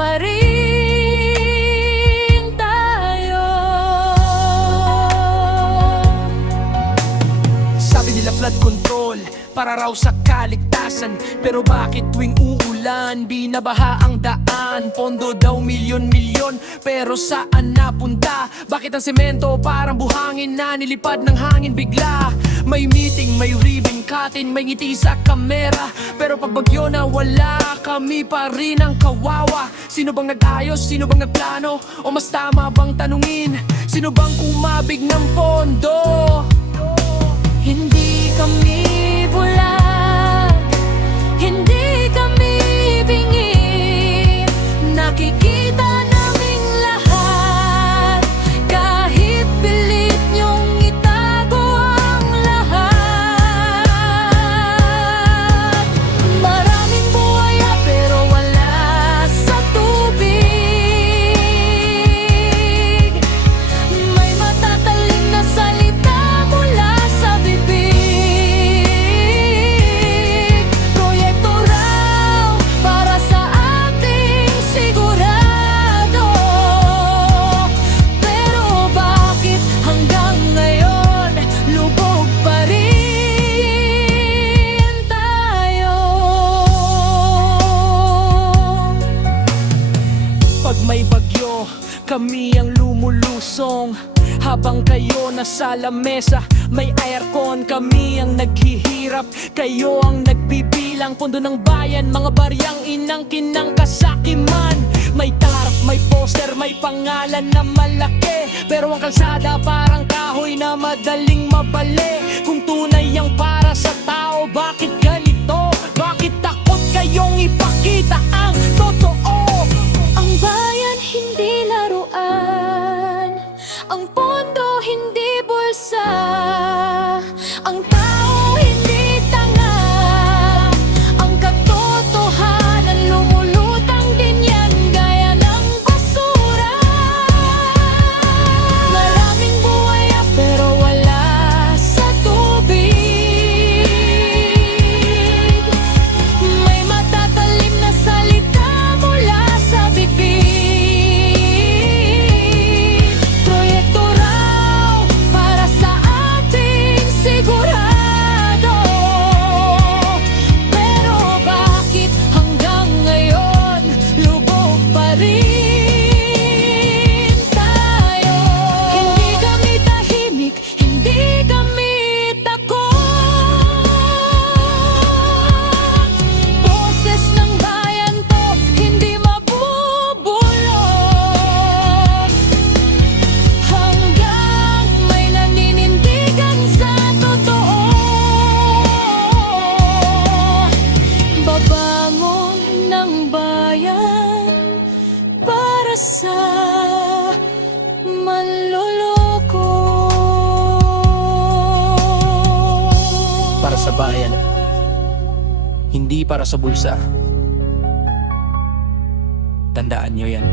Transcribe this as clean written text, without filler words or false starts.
pa rin tayo. Sabi nila flood control para raw sa kaligtasan, pero bakit tuwing uulan binabaha ang daan? Pondo daw milyon-milyon, pero saan napunta? Bakit ang semento parang buhangin na nilipad ng hangin bigla? May meeting, may ribbon cutting, may ngiti sa kamera, pero pag bagyo na wala, kami pa rin ang kawawa. Sino bang nag-ayos? Sino bang nagplano? O mas tama bang tanungin, sino bang kumabig ng pondo? Hindi kami bulag, hindi kami bingi, nakikita naming lahat, kahit pilit niyong itago ang lahat. Maraming buhaya pero wala sa tubig, may matatalim na salita mula sa bibig. Proyekto raw para sa ating sigurado, pero bakit hanggang ngayon lubog pa rin tayo? Pag may bagyo, kami ang lumulusong, habang kayo nasa lamesa may aircon. Kami ang naghihirap, kayo ang nagbibilang. Pondo ng bayan, mga baryang inangkin ng kasakiman. May tarap, may poster, may pangalan na malaki, pero ang kalsada parang kahoy na madaling mabali. Kung tunay ang para sa tao, bakit ganito? Bakit takot kayong ipakita ang totoo? Ang bayan hindi laruan, ang pondo hindi bulsa, ang tao hindi tanga, ang katotohanan lumulutang din yan gaya ng basura. Maraming buhaya pero wala sa tubig, may matatalim na salita mula sa bibig. Proyekto raw para sa ating sigurado, pero bakit hanggang ngayon lubog pa rin tayo? Hindi kami tahimik, hindi kami takot, boses ng bayan to hindi mabubulok, hanggang may naninindigan sa totoo. Babangon ng bayan para sa manloloko. Para sa bayan, hindi para sa bulsa. Tandaan nyo yan.